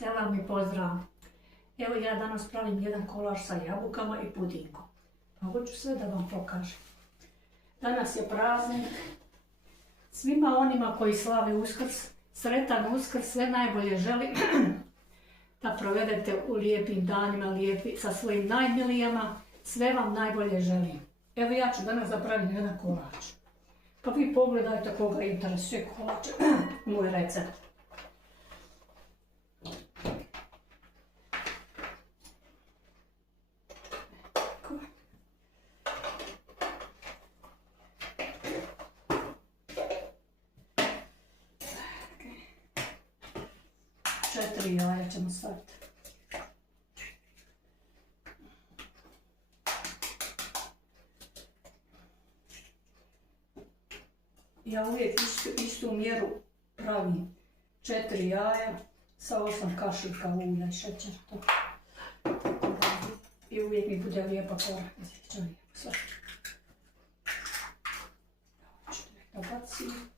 Selam i pozdrav. Evo ja danas pravim jedan kolaž sa jabukama i pudingom. Pa hoću sve da vam pokažem. Danas je praznik. Svima onima koji slave Uskrs, sretan Uskrs, sve najbolje želim da provedete u lijepim danima, sa svojim najmilijama. Sve vam najbolje želim. Evo ja ću danas napraviti jedan kolač. Pa vi pogledajte koga interesuje kolač, moj recept. Četiri jaja ćemo staviti. Ja uvijek istu mjeru pravim 4 jaja sa 8 kašika ulja i šećera. I uvijek mi bude lijepa kora. Sve. Ću da bacim.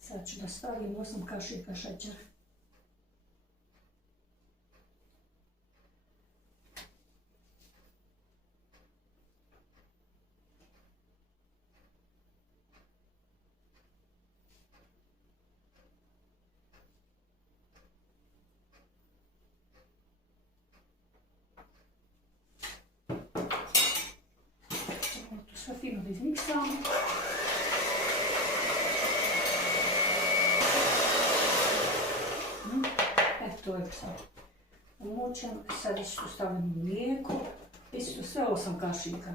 Sad ću da stavim 8 kašika šećera. Ovo tu sve fino da izmiksamo. To je sad umočeno. Sad isto stavim mlijeko. Isto sve 8 kašika.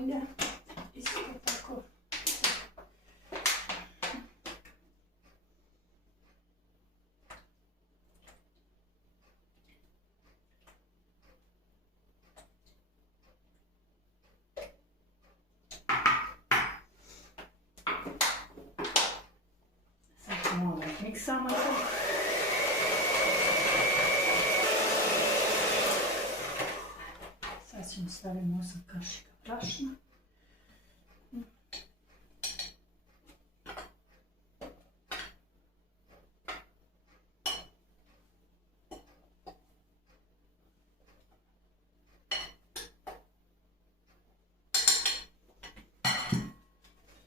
Ulja. Isto tako. Malo miksamo to. Sad ćemo staviti 8 kašika brašna.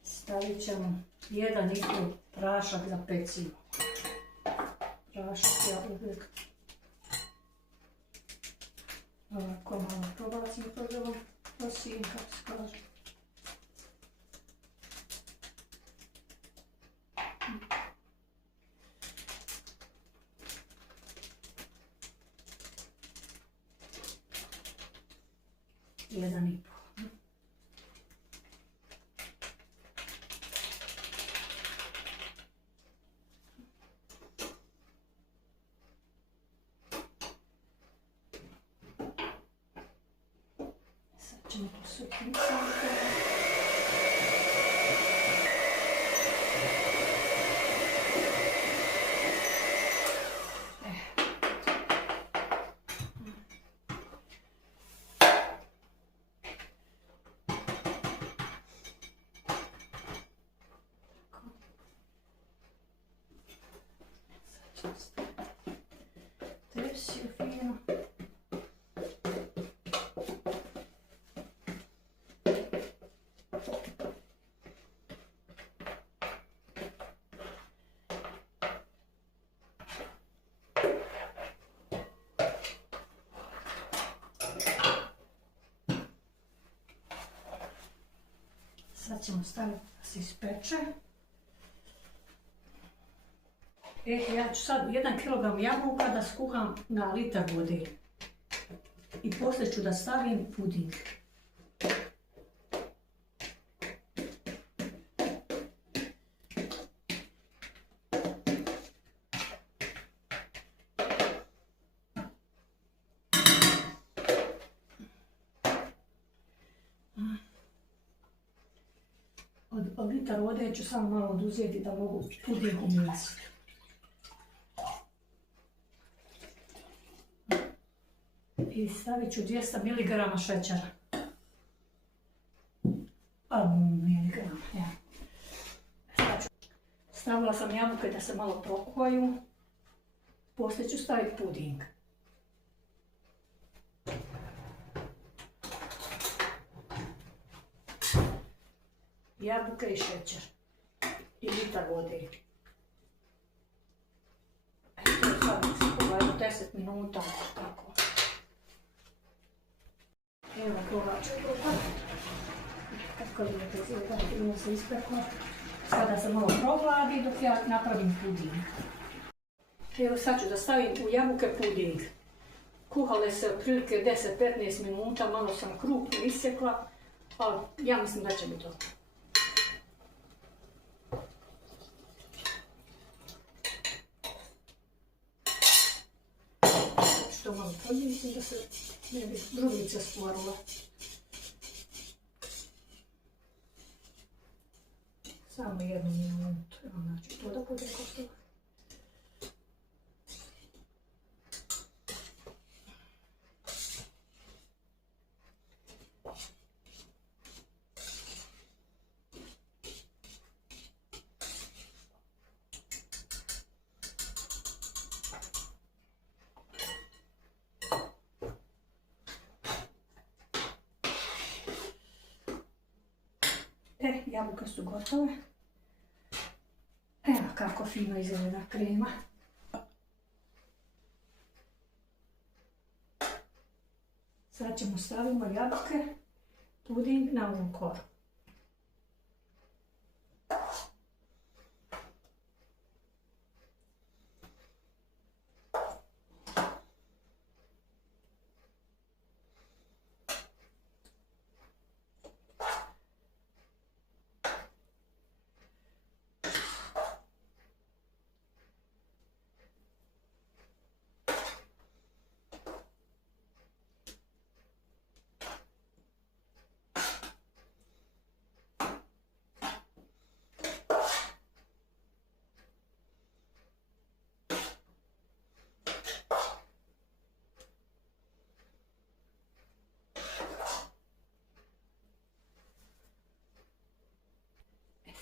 Stavit ćemo 1,5 prašak za pecivo. Prašak ja uvijek ovako malo probacim kroz ovo prosim, kako se kaže. Jedan i pol. Ćemo to sve miksati. Sad ćemo staviti tepsiju fino. Sad ćemo staviti da se ispeče. Ja ću sad 1 kg jabuka da skuham na litar vode. I poslije ću da stavim puding. Od litar vode ću samo malo oduzeti da mogu puding umjesiti. I stavit ću 200 mg šećera. Miligrama, ja. Stavila sam jabuke da se malo prokuhaju. Poslije ću staviti puding. Jabuke i šećer. I litar vode. Eto sad se pogledamo 10 minuta. Tako. Evo probat ću probati. Kako je to izgleda, ovo se ispeklo. Sada se malo prohladi dok ja napravim puding. Evo sad ću da stavim u jabuke puding. Kuhale se otprilike 10-15 minuta, malo sam krupno isjekla, ali ja mislim da će biti dobro. Što malo podijeti da se ne bi grudice stvorile. Samo 1 minutu, znači to da bude gotovo. Jabuke su gotove. Evo kako fino izgleda krema. Sad ćemo stavimo jabuke, puding na ovu koru.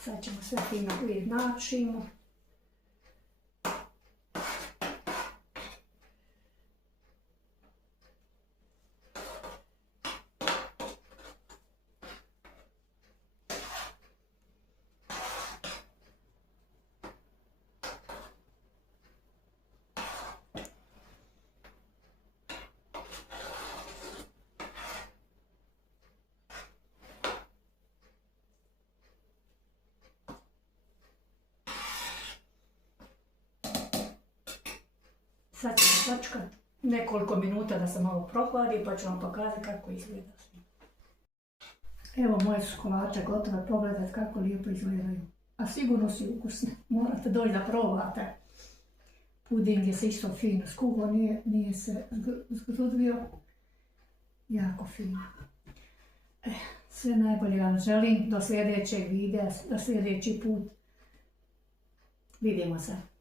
Sad ćemo sve fino ujednačimo. Sad ćemo sačekati nekoliko minuta da se malo prohladi pa ću vam pokazati kako izgleda. Evo moje su kolače gotove, pogledajte kako lijepo izgledaju. A sigurno su ukusne, morate doći da probate. Puding je se isto fino skuhao, nije se zgrudvio. Jako fino. Sve najbolje vam želim do sljedećeg videa, do sljedeći put. Vidimo se.